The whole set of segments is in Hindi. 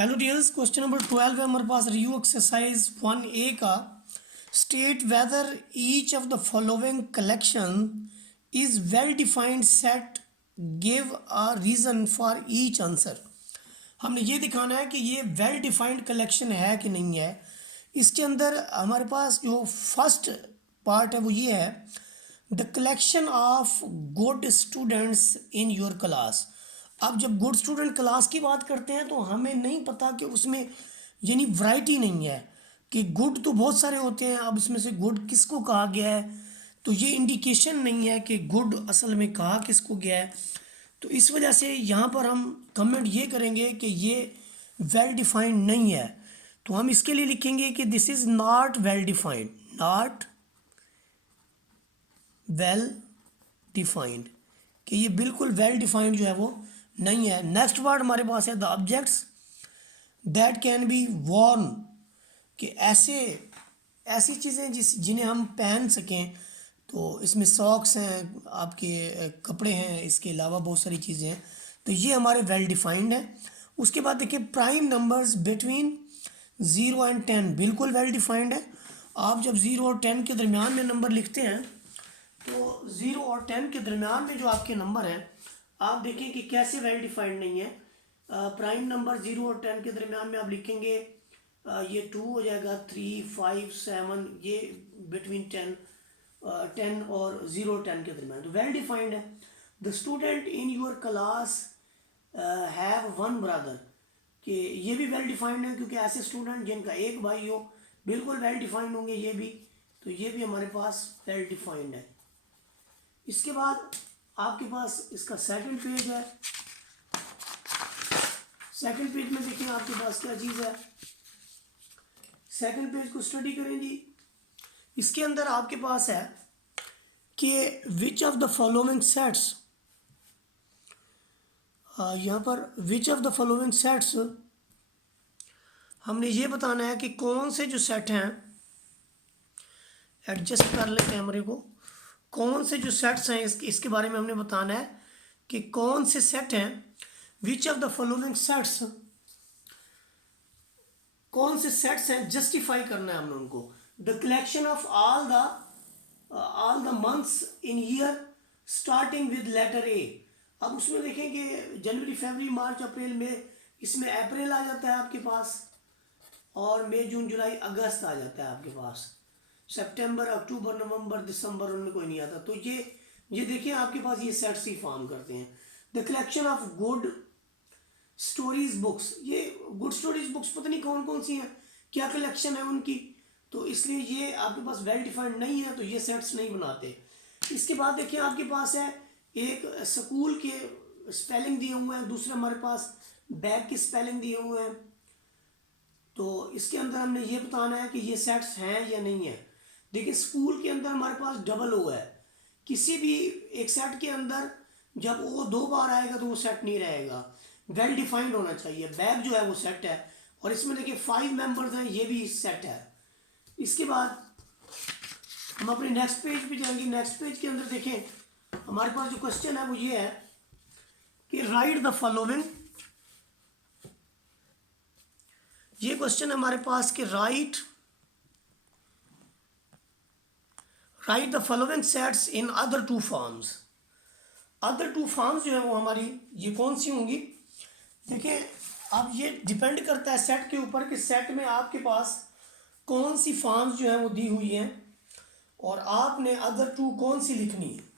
हेलो डियर्स, क्वेश्चन नंबर 12 है हमारे पास रिव्यू एक्सरसाइज 1A का। State whether each of the following collection is well defined set, give a reason for each answer. हमने ये दिखाना है कि ये वेल डिफाइंड कलेक्शन है कि नहीं है। इसके अंदर हमारे पास जो फर्स्ट पार्ट है वो ये है, the collection of good students in your class. अब जब गुड स्टूडेंट क्लास की बात करते हैं तो हमें नहीं पता कि उसमें यानी वैरायटी नहीं है कि गुड तो बहुत सारे होते हैं, अब इसमें से गुड किसको कहा गया है तो ये इंडिकेशन नहीं है कि गुड असल में कहा किसको गया है। तो इस वजह से यहाँ पर हम कमेंट ये करेंगे कि ये वेल डिफाइंड नहीं है। तो हम इसके लिए लिखेंगे कि this is not well defined, not well defined, कि ये बिल्कुल वेल डिफाइंड जो है वो नहीं है। नेक्स्ट वर्ड हमारे पास है the objects that can B Warne, कि ऐसी चीज़ें जिन्हें हम पहन सकें। तो इसमें सॉक्स हैं, आपके कपड़े हैं, इसके अलावा बहुत सारी चीज़ें हैं। तो ये हमारे वेल डिफाइंड है। उसके बाद देखिए प्राइम नंबर्स बिटवीन 0 एंड 10 बिल्कुल वेल डिफाइंड है। आप जब 0 और 10 के दरमियान में नंबर लिखते हैं तो 0 और 10 के दरमियान में जो आपके नंबर हैं आप देखें कि कैसे वेल डिफाइंड नहीं है। प्राइम नंबर 0 और 10 के दरमियान में आप लिखेंगे ये 2 हो जाएगा, 3, 5, 7, ये बिटवीन 10 और 0 और 10 के दरमियान, तो वेल डिफाइंड है। The student in your class have one brother, कि ये भी वेल डिफाइंड है क्योंकि ऐसे स्टूडेंट जिनका एक भाई हो बिल्कुल वेल डिफाइंड होंगे ये भी। तो ये भी हमारे पास वेल डिफाइंड है। इसके बाद आपके पास इसका सेकंड पेज है। सेकंड पेज में देखिए आपके पास क्या चीज़ है। सेकंड पेज को स्टडी करें जी। इसके अंदर आपके पास है कि विच ऑफ द फॉलोइंग सेट्स, यहाँ पर विच ऑफ द फॉलोइंग सेट्स हमने ये बताना है कि कौन से जो सेट हैं, एडजस्ट कर ले कैमरे को, कौन से जो सेट्स हैं इसके बारे में हमने बताना है कि कौन से सेट हैं। Which of the following sets, कौन से सेट्स हैं, जस्टिफाई करना है हमने उनको। The collection of all the months in year starting with letter A. अब उसमें देखें कि जनवरी, फरवरी, मार्च, अप्रैल, मई, इसमें अप्रैल आ जाता है आपके पास, और मई, जून, जुलाई, अगस्त आ जाता है आपके पास। सितंबर, अक्टूबर, नवंबर, दिसंबर उनमें कोई नहीं आता। तो ये देखिए आपके पास ये सेट्स ही फॉर्म करते हैं। The collection of good stories books, ये गुड स्टोरीज बुक्स पता नहीं कौन कौन सी हैं, क्या कलेक्शन है उनकी, तो इसलिए ये आपके पास वेल डिफाइंड नहीं है, तो ये सेट्स नहीं बनाते। इसके बाद देखिए आपके पास है एक स्कूल के स्पेलिंग दिए हुए हैं, दूसरे हमारे पास बैग के स्पेलिंग दिए हुए हैं। तो इसके अंदर हमने ये बताना है कि ये सेट्स हैं या नहीं है। देखिए स्कूल के अंदर हमारे पास डबल ओ है, किसी भी एक सेट के अंदर जब वो 2 बार आएगा तो वो सेट नहीं रहेगा, वेल डिफाइंड होना चाहिए। बैग जो है वो सेट है, और इसमें देखिए 5 मेंबर्स हैं, ये भी सेट है। इसके बाद हम अपने नेक्स्ट पेज पे जाएंगे। नेक्स्ट पेज के अंदर देखें हमारे पास जो क्वेश्चन है वो ये है कि राइट द फॉलोइंग। ये क्वेश्चन है हमारे पास कि right the following sets in other 2 forms. Other 2 forms जो है वो हमारी ये कौन सी होंगी। देखिए अब ये डिपेंड करता है सेट के ऊपर कि सेट में आपके पास कौन सी फॉर्म्स जो है वो दी हुई हैं और आपने अदर 2 कौन सी लिखनी है।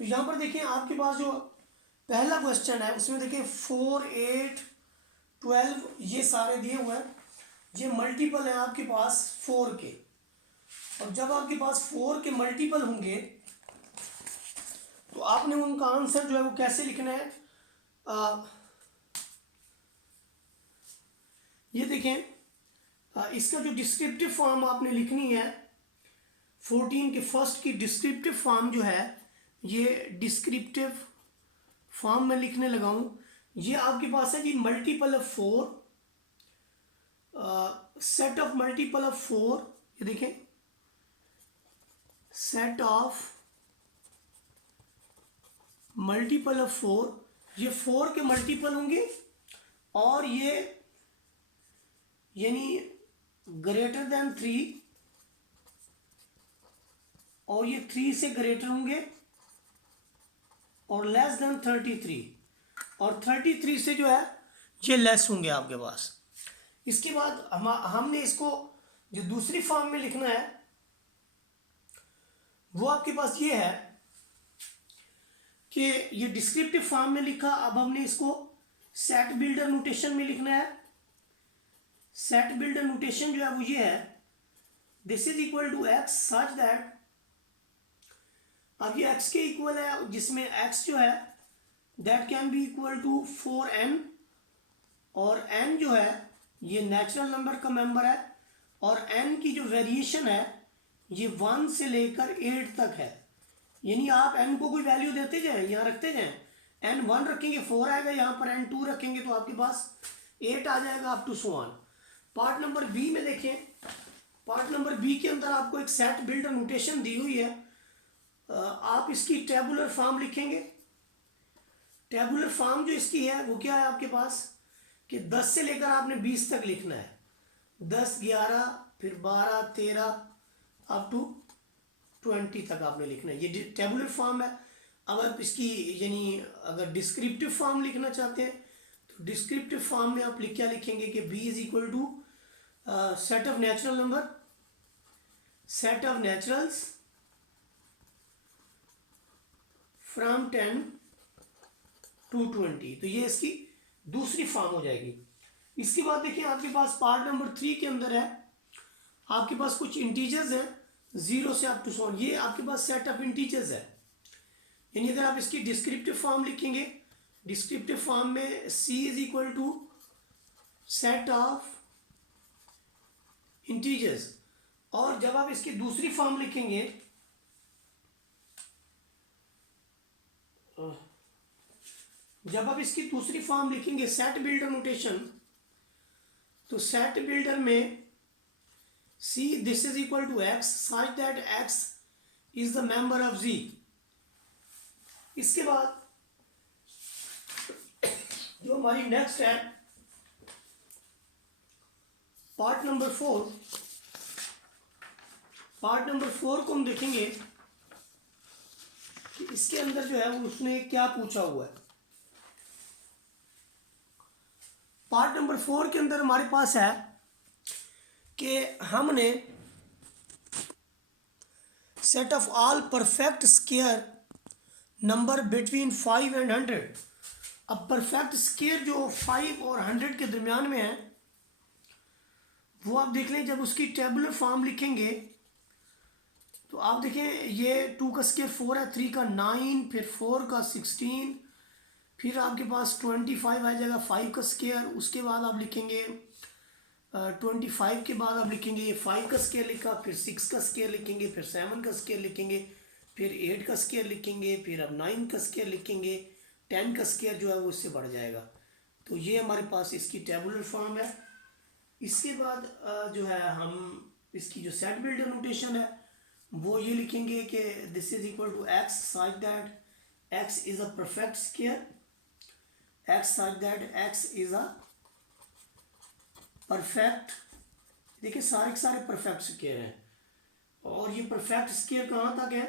तो यहाँ पर देखिए आपके पास जो पहला क्वेश्चन है उसमें देखिए 4, 8, 12 ये सारे दिए हुए हैं। ये मल्टीपल है आपके पास 4 के, और जब आपके पास 4 के मल्टीपल होंगे तो आपने उनका आंसर जो है वो कैसे लिखना है। ये देखें इसका जो डिस्क्रिप्टिव फॉर्म आपने लिखनी है, 14 के फर्स्ट की डिस्क्रिप्टिव फॉर्म जो है, ये डिस्क्रिप्टिव फॉर्म में लिखने लगा हूँ। ये आपके पास है जी multiple of 4, set of multiple of 4। ये देखें सेट ऑफ मल्टीपल ऑफ 4, ये 4 के मल्टीपल होंगे और ये यानी ग्रेटर देन 3 और ये 3 से ग्रेटर होंगे और लेस देन 33 और 33 से जो है ये लेस होंगे आपके पास। इसके बाद हमने इसको जो दूसरी फॉर्म में लिखना है वो आपके पास ये है कि ये डिस्क्रिप्टिव फॉर्म में लिखा, अब हमने इसको सेट बिल्डर नोटेशन में लिखना है। सेट बिल्डर नोटेशन जो है वो ये है, this is equal to x such that, अब ये x के इक्वल है जिसमें x जो है that can be equal to 4n और n जो है ये नेचुरल नंबर का मेंबर है और n की जो वेरिएशन है ये 1 से लेकर 8 तक है। यानी आप n को कोई वैल्यू देते जाएं, यहाँ रखते जाएं, n 1 रखेंगे 4 आएगा, यहाँ पर n 2 रखेंगे तो आपके पास 8 आ जाएगा up to so on. Part number B में देखें, पार्ट नंबर बी के अंदर आपको एक सेट बिल्डर नोटेशन दी हुई है। आप इसकी टेबुलर फॉर्म लिखेंगे। टेबुलर फॉर्म जो इसकी है वो क्या है आपके पास कि 10 से लेकर आपने 20 तक लिखना है, 10, 11, फिर 12, 13 अप टू 20 तक आपने लिखना है। ये टेबुलर फॉर्म है। अब आप इसकी यानी अगर डिस्क्रिप्टिव फॉर्म लिखना चाहते हैं तो डिस्क्रिप्टिव फॉर्म में आप क्या लिखेंगे कि b is equal to set of natural number, set of naturals from 10 to 20, तो ये इसकी दूसरी फॉर्म हो जाएगी। इसके बाद देखिए आपके पास पार्ट नंबर 3 के अंदर है, आपके पास कुछ इंटीजर्स हैं 0 से अप टू 100, ये आपके पास सेट ऑफ इंटीजर्स है। यानी अगर आप इसकी डिस्क्रिप्टिव फॉर्म लिखेंगे, डिस्क्रिप्टिव फॉर्म में c is equal to set of integers, और जब आप इसकी दूसरी फॉर्म लिखेंगे जब आप इसकी दूसरी फॉर्म लिखेंगे सेट बिल्डर नोटेशन, तो सेट बिल्डर में c this is equal to x such that x is the member of z। इसके बाद जो हमारी नेक्स्ट है पार्ट नंबर 4, पार्ट नंबर 4 को हम देखेंगे कि इसके अंदर जो है वो उसने क्या पूछा हुआ है। पार्ट नंबर 4 के अंदर हमारे पास है कि हमने set of all perfect square number between 5 and 100। अब परफेक्ट स्क्वायर जो 5 और 100 के दरमियान में है वो आप देख लें, जब उसकी टेबुलर फॉर्म लिखेंगे तो आप देखें ये 2 का स्क्वायर 4 है, 3 का 9, फिर 4 का 16, फिर आपके पास 25 आ जाएगा 5 का स्क्वायर। उसके बाद आप लिखेंगे 25 के बाद आप लिखेंगे ये 5 का स्क्वायर लिखा, फिर 6 का स्क्वायर लिखेंगे, फिर 7 का स्क्वायर लिखेंगे, फिर 8 का स्क्वायर लिखेंगे, फिर अब 9 का स्क्वायर लिखेंगे, 10 का स्क्वायर जो है वो इससे बढ़ जाएगा। तो ये हमारे पास इसकी टेबुलर फॉर्म है। इसके बाद जो है हम इसकी जो सेट बिल्डर नोटेशन है वो ये लिखेंगे कि this is equal to x such that x is a perfect square, x such that x is a perfect, देखिए सारे के सारे परफेक्ट स्क्वायर हैं। और ये परफेक्ट स्क्वायर कहाँ तक है,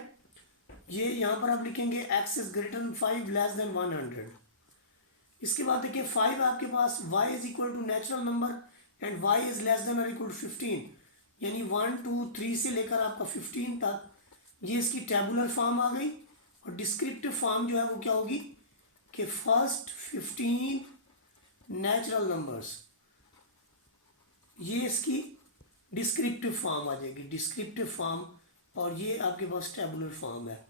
ये यहाँ पर आप लिखेंगे x is greater than 5 less than 100। इसके बाद देखिए 5 आपके पास y is equal to natural number and y is less than और इक्वल टू 15, यानी 1, 2, 3 से लेकर आपका 15 तक ये इसकी टेबुलर फॉर्म आ गई। और डिस्क्रिप्टिव फॉर्म जो है वो क्या होगी कि फर्स्ट 15 नेचुरल नंबर्स, ये इसकी डिस्क्रिप्टिव फॉर्म आ जाएगी, डिस्क्रिप्टिव फॉर्म, और ये आपके पास टेबुलर फॉर्म है।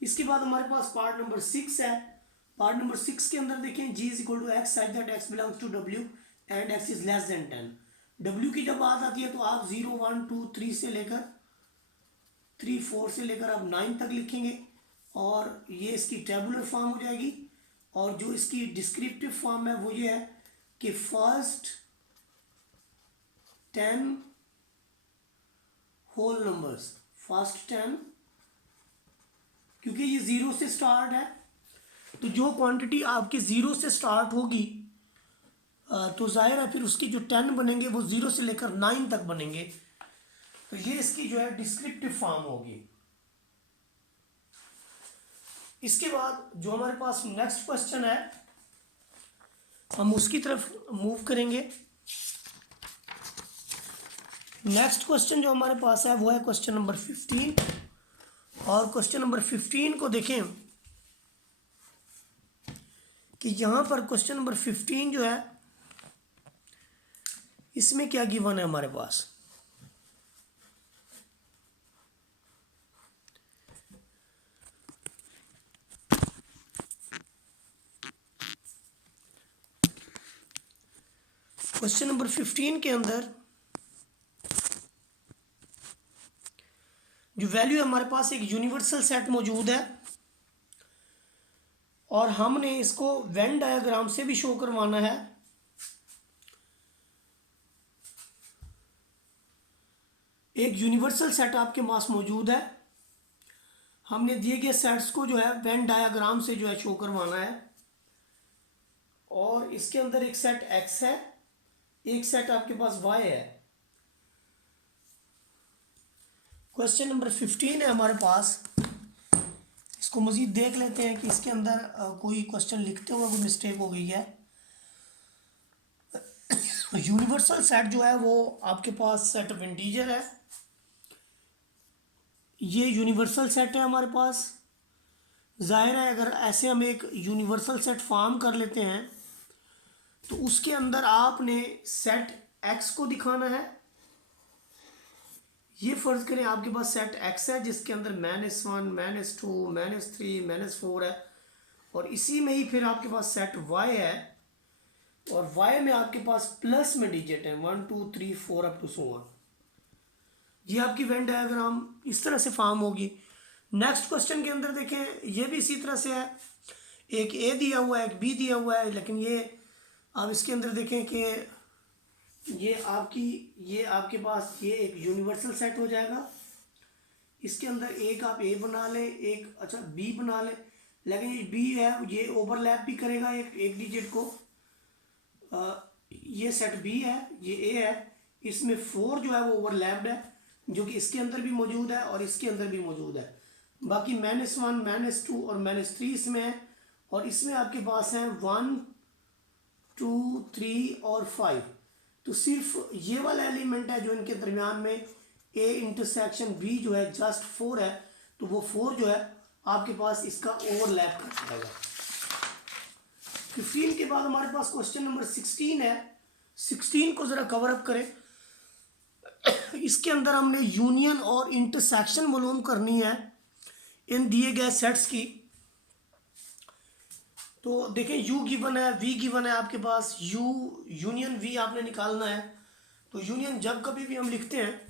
इसके बाद हमारे पास पार्ट नंबर 6 है। पार्ट नंबर 6 के अंदर देखें g is equal to x such that x belongs to w and x is less than 10। w की जब बात आती है तो आप 0, 1, 2, 3 से लेकर 3, 4 से लेकर आप 9 तक लिखेंगे और ये इसकी टेबुलर फॉर्म हो जाएगी। और जो इसकी डिस्क्रिप्टिव फॉर्म है वो ये है कि फर्स्ट 10 होल नंबर्स, फर्स्ट 10, क्योंकि ये 0 से स्टार्ट है तो जो क्वांटिटी आपकी 0 से स्टार्ट होगी तो जाहिर है फिर उसकी जो 10 बनेंगे वो 0 से लेकर 9 तक बनेंगे। तो ये इसकी जो है डिस्क्रिप्टिव फॉर्म होगी। इसके बाद जो हमारे पास नेक्स्ट क्वेश्चन है हम उसकी तरफ मूव करेंगे। नेक्स्ट क्वेश्चन जो हमारे पास है वो है क्वेश्चन नंबर 15। और क्वेश्चन नंबर 15 को देखें कि यहाँ पर क्वेश्चन नंबर 15 जो है इसमें क्या गिवन है हमारे पास। क्वेश्चन नंबर 15 के अंदर जो वैल्यू है हमारे पास एक यूनिवर्सल सेट मौजूद है और हमने इसको वेन डायग्राम से भी शो करवाना है। एक यूनिवर्सल सेट आपके पास मौजूद है, हमने दिए गए सेट्स को जो है वेन डायग्राम से जो है शो करवाना है। और इसके अंदर एक सेट एक्स है, एक सेट आपके पास वाई है। क्वेश्चन नंबर 15 है हमारे पास, इसको मज़ीद देख लेते हैं कि इसके अंदर कोई क्वेश्चन लिखते हुए कोई मिस्टेक हो गई है। यूनिवर्सल सेट जो है वो आपके पास सेट ऑफ इंटीजर है, ये यूनिवर्सल सेट है हमारे पास। जाहिर है अगर ऐसे हम एक यूनिवर्सल सेट फॉर्म कर लेते हैं तो उसके अंदर आपने सेट एक्स को दिखाना है। ये फ़र्ज़ करें आपके पास सेट एक्स है जिसके अंदर -1 -2 -3 -4 है और इसी में ही फिर आपके पास सेट वाई है और वाई में आपके पास प्लस में डिजिट है 1 2 3 4 अप टू सो ऑन। ये आपकी वेन डायग्राम इस तरह से फॉर्म होगी। नेक्स्ट क्वेश्चन के अंदर देखें ये भी इसी तरह से है, एक ए दिया हुआ है एक बी दिया हुआ है, लेकिन ये आप इसके अंदर देखें कि ये आपके पास ये एक यूनिवर्सल सेट हो जाएगा। इसके अंदर एक आप ए बना लें, एक अच्छा बी बना लें, लेकिन ये बी है ये ओवरलैप भी करेगा एक डिजिट को। ये सेट बी है, ये ए है, इसमें 4 जो है वो ओवरलैप्ड है जो कि इसके अंदर भी मौजूद है और इसके अंदर भी मौजूद है। बाकी -1 -2 और -3 इसमें है और इसमें आपके पास है 1 2 3 और 5। तो सिर्फ ये वाला एलिमेंट है जो इनके दरमियान में ए इंटरसेक्शन बी जो है जस्ट 4 है, तो वो 4 जो है आपके पास इसका ओवरलैप कर जाएगा। 15 के बाद हमारे पास क्वेश्चन नंबर 16 है। 16 को ज़रा कवर अप करें। इसके अंदर हमने यूनियन और इंटरसेक्शन मालूम करनी है इन दिए गए सेट्स की। तो देखें यू गिवन है, वी गिवन है आपके पास, यू यूनियन वी आपने निकालना है। तो यूनियन जब कभी भी हम लिखते हैं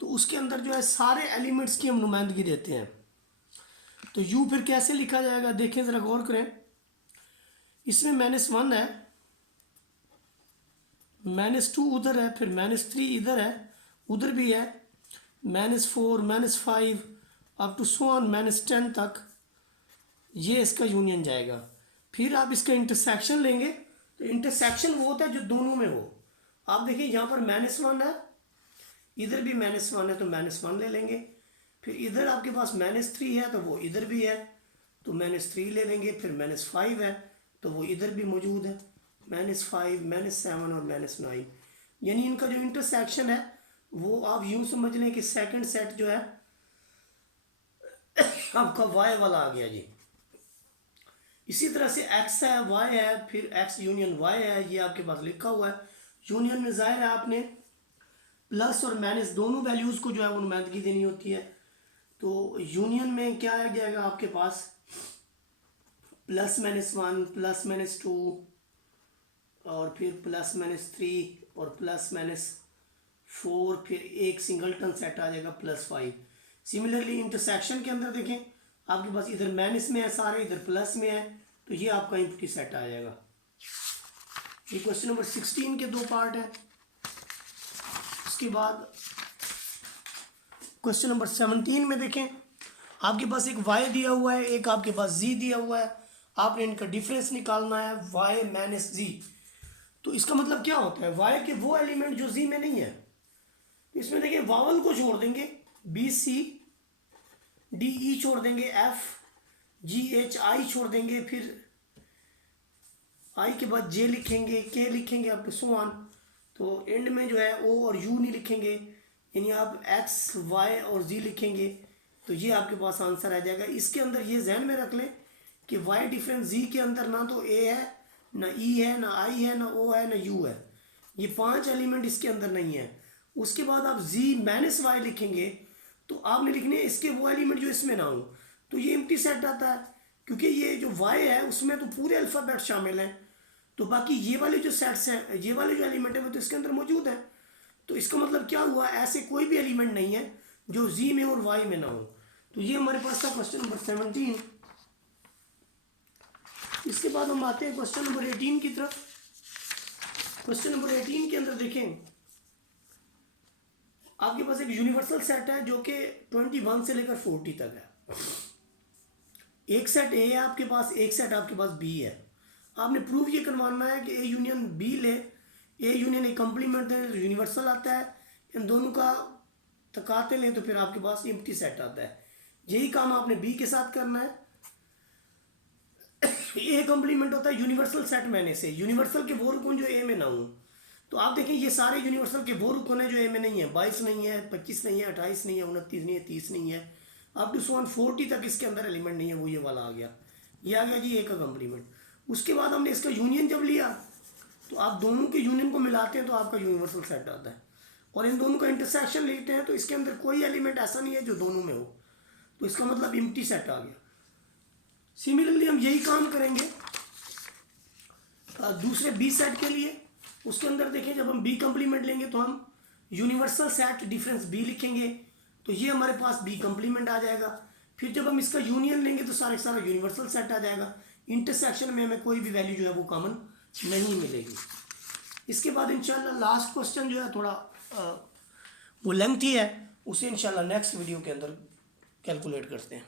तो उसके अंदर जो है सारे एलिमेंट्स की हम नुमाइंदगी देते हैं। तो यू फिर कैसे लिखा जाएगा देखें ज़रा गौर करें। इसमें -1 है, -2 उधर है, फिर -3 इधर है, उधर भी है, -4 -5 अप टू सो ऑन -10 तक ये इसका यूनियन जाएगा। फिर आप इसका इंटरसेक्शन लेंगे तो इंटरसेक्शन वो होता है जो दोनों में हो। आप देखिए यहाँ पर -1 है, इधर भी -1 है तो -1 ले लेंगे, फिर इधर आपके पास -3 है तो वो इधर भी है तो -3 ले लेंगे, फिर -5 है तो वो इधर भी मौजूद है, -5 -7 और -9। यानी इनका जो इंटरसेक्शन है वो आप यूँ समझ लें कि सेकंड सेट जो है आपका वाई वाला आ गया जी। इसी तरह से एक्स है वाई है, फिर एक्स यूनियन वाई है, ये आपके पास लिखा हुआ है। यूनियन में जाहिर है आपने प्लस और माइनस दोनों वैल्यूज़ को जो है वो नुमाइंदगी देनी होती है। तो यूनियन में क्या आ जाएगा आपके पास +-1 +-2 और फिर +-3 और +-4, फिर एक सिंगलटन सेट आ जाएगा +5। सिमिलरली इंटरसेक्शन के अंदर देखें आपके पास इधर माइनस में है सारे, इधर प्लस में है, तो ये आपका एम्प्टी सेट आ जाएगा। ये क्वेश्चन नंबर 16 के 2 पार्ट है। उसके बाद क्वेश्चन नंबर 17 में देखें आपके पास एक y दिया हुआ है, एक आपके पास z दिया हुआ है, आपने इनका डिफरेंस निकालना है y - z। तो इसका मतलब क्या होता है, वाई के वो एलिमेंट जो जी में नहीं है। तो इसमें देखिए वावल को छोड़ देंगे, बी सी डी ई छोड़ देंगे, एफ जी एच आई छोड़ देंगे, फिर आई के बाद जे लिखेंगे, के लिखेंगे, अप टू सो ऑन। तो एंड में जो है ओ और यू नहीं लिखेंगे, यानी आप एक्स वाई और जी लिखेंगे। तो ये आपके पास आंसर आ जाएगा। इसके अंदर ये जहन में रख लें कि वाई डिफरेंस जी के अंदर ना तो ए है, ना ई है, ना आई है, ना ओ है, ना यू है। ये 5 एलिमेंट इसके अंदर नहीं है। उसके बाद आप जी माइनस वाई लिखेंगे तो आपने लिखने इसके वो एलिमेंट जो इसमें ना हो, तो ये एम्प्टी सेट आता है, क्योंकि ये जो वाई है उसमें तो पूरे अल्फ़ाबेट शामिल हैं। तो बाकी ये वाले जो सेट्स हैं, ये वाले जो एलिमेंट है वो तो इसके अंदर मौजूद है। तो इसका मतलब क्या हुआ, ऐसे कोई भी एलिमेंट नहीं है जो जी में और वाई में ना हो। तो ये हमारे पास था क्वेश्चन नंबर 17। इसके बाद हम आते हैं क्वेश्चन नंबर 18 की तरफ। क्वेश्चन नंबर 18 के अंदर देखें, आपके पास एक यूनिवर्सल सेट है जो कि 21 से लेकर 40 तक है। एक सेट ए है आपके पास, एक सेट आपके पास बी है। आपने प्रूव ये करवाना है कि ए यूनियन बी ले, ए यूनियन ए कंप्लीमेंट है तो यूनिवर्सल आता है, इन दोनों का तकाते लें तो फिर आपके पास एम्प्टी सेट आता है। यही काम आपने बी के साथ करना है। ए कंप्लीमेंट होता है यूनिवर्सल सेट मैंने से, यूनिवर्सल के वो रुकन जो ए में ना हो। तो आप देखें ये सारे यूनिवर्सल के वो रुकन है जो ए में नहीं है। 22 नहीं है, 25 नहीं है, 28 नहीं है, 29 नहीं है, 30 नहीं है, अप टू 40 तक इसके अंदर एलिमेंट नहीं है। वो ये वाला आ गया, ये आ गया जी ए का कंप्लीमेंट। उसके बाद हमने इसका यूनियन जब लिया तो आप दोनों के यूनियन को मिलाते हैं तो आपका यूनिवर्सल सेट आता है। और इन दोनों का इंटरसेक्शन लेते हैं तो इसके अंदर कोई एलिमेंट ऐसा नहीं है जो दोनों में हो, तो इसका मतलब एम्प्टी सेट आ गया। सिमिलरली हम यही काम करेंगे दूसरे बी सेट के लिए। उसके अंदर देखें जब हम बी कंप्लीमेंट लेंगे तो हम यूनिवर्सल सेट डिफरेंस बी लिखेंगे, तो ये हमारे पास बी कंप्लीमेंट आ जाएगा। फिर जब हम इसका यूनियन लेंगे तो सारा सारा यूनिवर्सल सेट आ जाएगा। इंटरसेक्शन में हमें कोई भी वैल्यू जो है वो कॉमन नहीं मिलेगी। इसके बाद इंशाल्लाह लास्ट क्वेश्चन जो है थोड़ा वो लेंथी है, उसे इंशाल्लाह नेक्स्ट वीडियो के अंदर कैलकुलेट करते हैं।